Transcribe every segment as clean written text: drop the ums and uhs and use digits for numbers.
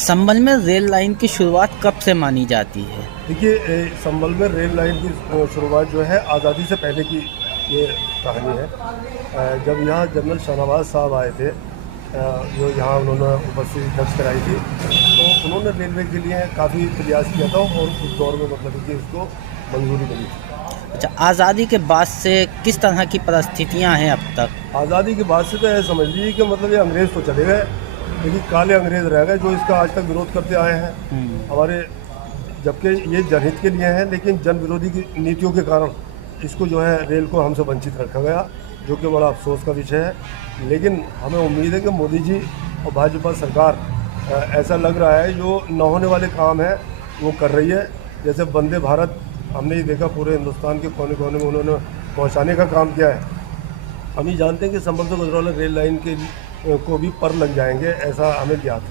संभल में rail line की शुरुआत कब से मानी जाती है? देखिए, संभल में रेल लाइन की शुरुआत जो है आज़ादी से पहले की ये कहानी है। जब यहाँ जनरल शाहनवाज साहब आए थे, जो यहाँ उन्होंने उपस्थिति दर्ज कराई थी, तो उन्होंने रेलवे के लिए काफ़ी प्रयास किया था और उस दौर में मतलब कि उसको मंजूरी मिली थी। अच्छा, आज़ादी के बाद से किस तरह की परिस्थितियां हैं अब तक? आज़ादी के बाद से तो ये समझ लीजिए कि मतलब ये अंग्रेज़ तो चले गए, लेकिन काले अंग्रेज़ रह गए जो इसका आज तक विरोध करते आए हैं हमारे, जबकि ये जनहित के लिए हैं, लेकिन जन विरोधी की नीतियों के कारण इसको जो है रेल को हमसे वंचित रखा गया, जो कि बड़ा अफसोस का विषय है। लेकिन हमें उम्मीद है कि मोदी जी और भाजपा सरकार ऐसा लग रहा है जो न होने वाले काम है वो कर रही है। जैसे वंदे भारत हमने ये देखा, पूरे हिंदुस्तान के कोने कोने में उन्होंने पहुंचाने का काम किया है। हम ही जानते हैं कि संभल से गजरौला रेल लाइन के को भी पर लग जाएंगे, ऐसा हमें ज्ञात है।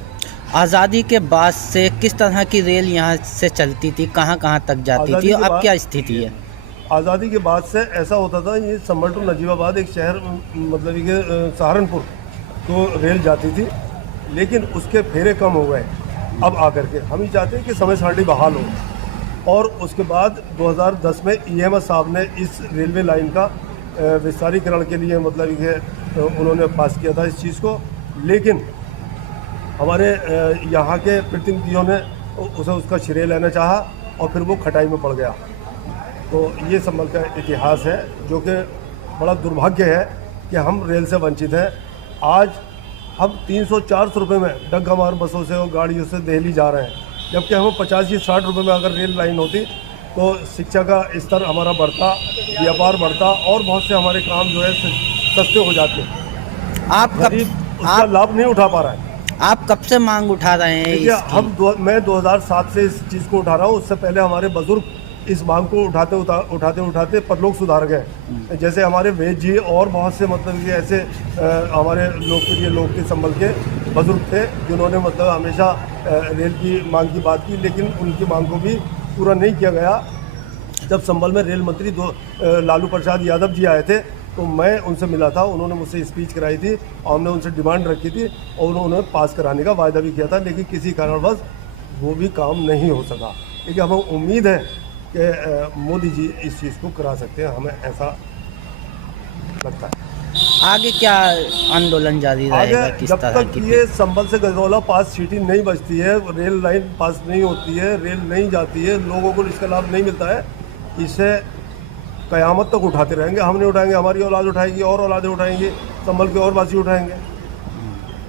आज़ादी के बाद से किस तरह की रेल यहाँ से चलती थी, कहाँ कहाँ तक जाती थी, अब क्या स्थिति है? आज़ादी के बाद से ऐसा होता था, ये संभल टू नजीबाबाद एक शहर मतलब कि सहारनपुर तो रेल जाती थी, लेकिन उसके फेरे कम हो गए अब आकर के। हम ही चाहते हैं कि समय सारणी बहाल हो, और उसके बाद 2010 में EMS साहब ने इस रेलवे लाइन का विस्तारीकरण के लिए मतलब कि उन्होंने पास किया था इस चीज़ को, लेकिन हमारे यहाँ के प्रतिनिधियों ने उसे उसका श्रेय लेना चाहा और फिर वो खटाई में पड़ गया। तो ये संभल का इतिहास है, जो कि बड़ा दुर्भाग्य है कि हम रेल से वंचित हैं। आज हम 300-400 रुपये में डग्गामार बसों से और गाड़ियों से दिल्ली जा रहे हैं, जबकि हमें 50-60 रुपये में अगर रेल लाइन होती तो शिक्षा का स्तर हमारा बढ़ता, व्यापार बढ़ता और बहुत से हमारे काम जो है सस्ते हो जाते। उसका लाभ नहीं उठा पा रहा है। आप कब से मांग उठा रहे हैं? देखिए, मैं 2007 से इस चीज़ को उठा रहा हूँ। उससे पहले हमारे बुजुर्ग इस मांग को उठाते परलोक सुधार गए। जैसे हमारे वेद जी और बहुत से मतलब ये ऐसे हमारे लोकप्रिय लोग के संभल के बुजुर्ग थे, जिन्होंने मतलब हमेशा रेल की मांग की बात की, लेकिन उनकी मांग को भी पूरा नहीं किया गया। जब संभल में रेल मंत्री लालू प्रसाद यादव जी आए थे, तो मैं उनसे मिला था, उन्होंने मुझसे स्पीच कराई थी और हमने उनसे डिमांड रखी थी और उन्होंने पास कराने का वायदा भी किया था, लेकिन किसी कारणवश वो भी काम नहीं हो सका। लेकिन हमें उम्मीद है कि मोदी जी इस चीज़ को करा सकते हैं, हमें ऐसा लगता है। आगे क्या आंदोलन जारी रहेगा? किस जब तरह तक की? ये संभल से गजरौला पास सिटी नहीं बचती है, रेल लाइन पास नहीं होती है, रेल नहीं जाती है, लोगों को इसका लाभ नहीं मिलता है, इसे कयामत तक उठाते रहेंगे। हम नहीं उठाएंगे, हमारी औलाद उठाएगी और औलादें उठाएंगी, संभल के और वासी उठाएंगे।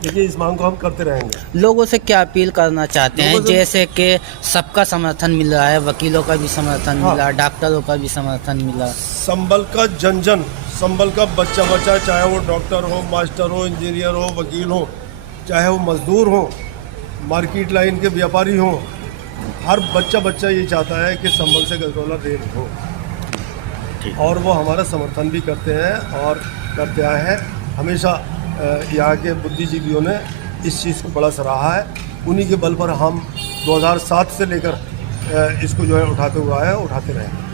देखिए, इस मांग को हम करते रहेंगे। लोगों से क्या अपील करना चाहते हैं? जैसे कि सबका समर्थन मिल रहा है, वकीलों का भी समर्थन मिला, डॉक्टरों का भी समर्थन मिला। संभल का जन संभल का बच्चा, चाहे वो डॉक्टर हो, मास्टर हो, इंजीनियर हो, वकील हो, चाहे वो मजदूर हो, मार्केट लाइन के व्यापारी हो, हर बच्चा ये चाहता है कि संभल से गजरौला रेल हो, और वो हमारा समर्थन भी करते हैं और करते आए हैं। हमेशा यहाँ के बुद्धिजीवियों ने इस चीज़ को बड़ा सराहा है। उन्हीं के बल पर हम 2007 से लेकर इसको जो है उठाते हुए आए हैं, उठाते रहेंगे।